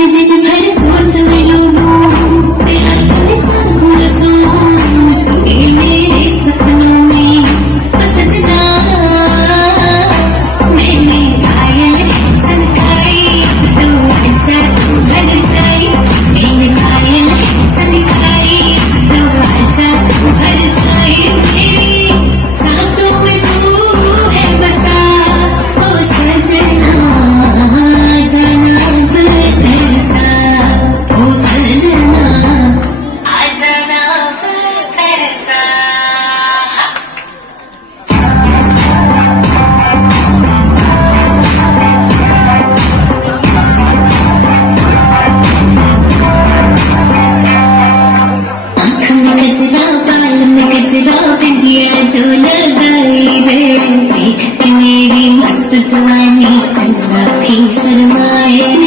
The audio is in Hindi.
मैं दिन भर सोच में डूबूं, तेरा कभी जागूं न सोऊं, तू ही मेरे सपनों में तो सजना। मैंने घायल चमकाई तो आजा तू हर जाई, मैंने घायल चमकाई तो आजा तू हर जाई। मेरी सांसों में तू है बसा ओ सजना, जाना मैं तरसा ओ सजना, आ जाना मैं तरसा। आँख में गजरा, बाल में गजरा, बिंदिया जो लगाई है, देख के मेरी मस्त जवानी चंदा भी शर्माए।